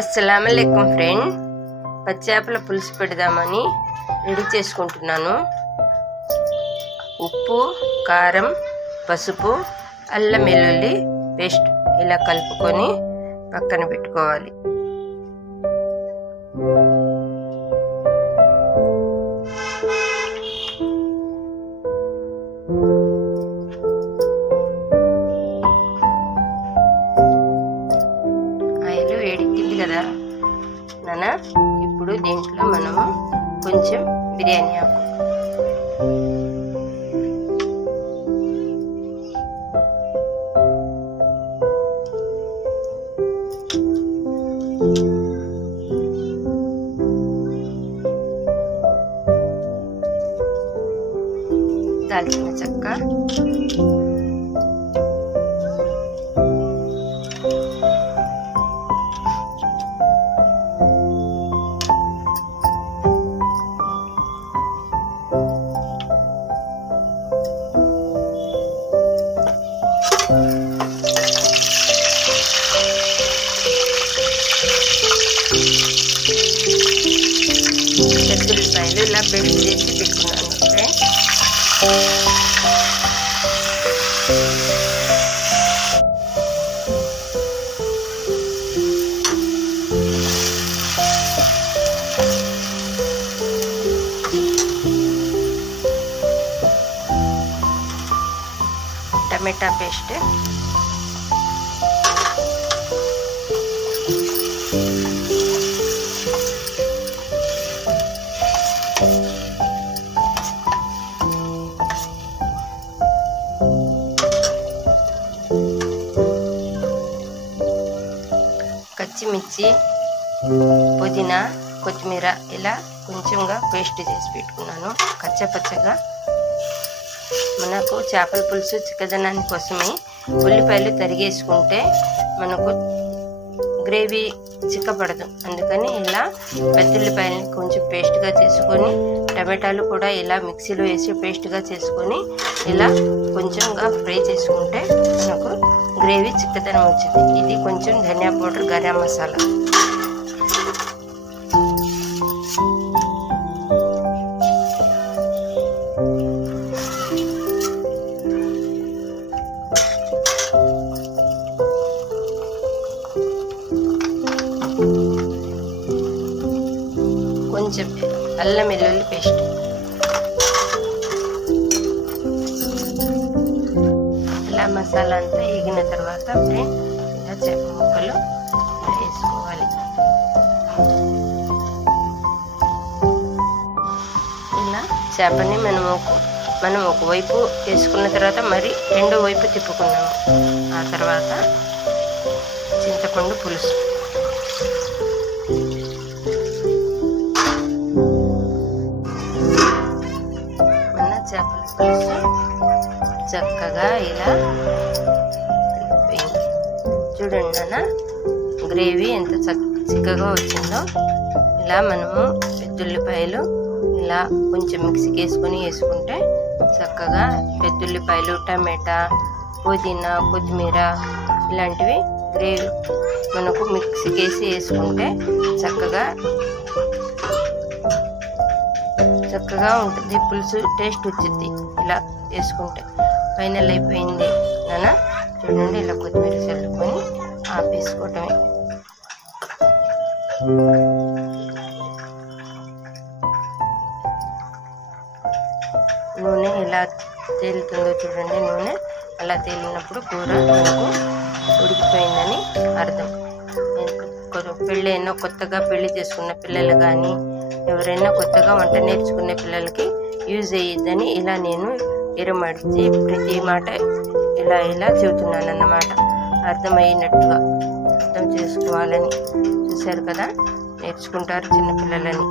అస్సలాముఅలైకుం friend, పచ్చేపల పులుసు పెడదామని ready చేసుకుంటున్నాను. ఉప్పు, కారం, పసుపు, అల్లం వెల్లుల్లి పేస్ట్ ఇలా కలుపుకొని పక్కన పెట్టుకోవాలి. ఆయిల్ వేడెక్కింది కదా నాన్న, ఇప్పుడు దీంట్లో మనము కొంచెం బిర్యానీ ఆకు, దాల్చిన చెక్క, పెద్దల్లిపాయలు ఇలా పేస్ట్ చేసి పెట్టుకున్నాను ఫ్రెండ్స్. టమాటా పేస్ట్, పచ్చిమిర్చి, పుదీనా, కొత్తిమీర ఇలా కొంచెంగా పేస్ట్ చేసి పెట్టుకున్నాను. కచ్చపచ్చగా మనకు చేపల పులుసు చిక్కదనాన్ని కోసమే ఉల్లిపాయలు తరిగేసుకుంటే మనకు గ్రేవీ చిక్కపడదు. అందుకని ఇలా పెద్దల్లిపాయలని కొంచెం పేస్ట్గా చేసుకొని, టమాటాలు కూడా ఇలా మిక్సీలో వేసి పేస్ట్గా చేసుకొని ఇలా కొంచెంగా ఫ్రై చేసుకుంటే మనకు గ్రేవీ చిక్కదనం వచ్చింది. ఇది కొంచెం ధనియా పౌడర్, గరం మసాలా, కొంచెం అల్లం వెల్లుల్లి పేస్ట్, ఇలా మసాలా అంతా ఎగిన తర్వాత ఇలా చేప ముక్కలు వేసుకోవాలి. ఇలా చేపని మనం ఒకవైపు వేసుకున్న తర్వాత మరి రెండో వైపు తిప్పుకున్నాము. ఆ తర్వాత చింతపండు పులుసు, చేపల పులుసు చక్కగా ఇలా చూడండి నాన్న, గ్రేవీ ఎంత చిక్కగా వచ్చిందో. ఇలా మనము పెద్దల్లిపాయలు ఇలా కొంచెం మిక్సీకి వేసుకుంటే చక్కగా పెద్దల్లిపాయలు, టమాటా, పుదీనా, కొత్తిమీర ఇలాంటివి గ్రేవీ మనకు మిక్సీకి వేసుకుంటే చక్కగా ఉంటుంది. పులుసు టేస్ట్ వచ్చింది ఇలా వేసుకుంటే. ఫైనల్ అయిపోయింది నాన్న, చూడండి. ఇలా కొత్తిమీర చల్లుకొని ఆపేసుకోవటమే. నూనె ఎలా తేలుతుందో చూడండి. నూనె అలా తేలినప్పుడు కూర మనకు ఉడికిపోయిందని అర్థం. కొత్తగా పెళ్లి చేసుకున్న పిల్లలు కానీ ఎవరైనా కొత్తగా వంట నేర్చుకునే పిల్లలకి యూజ్ అయ్యిద్దని ఇలా నేను ఎరమడిచి ప్రతి మాట ఇలా చెబుతున్నాను అన్నమాట. అర్థమయ్యినట్టుగా అర్థం చేసుకోవాలని. చూశారు కదా, నేర్చుకుంటారు చిన్నపిల్లలని.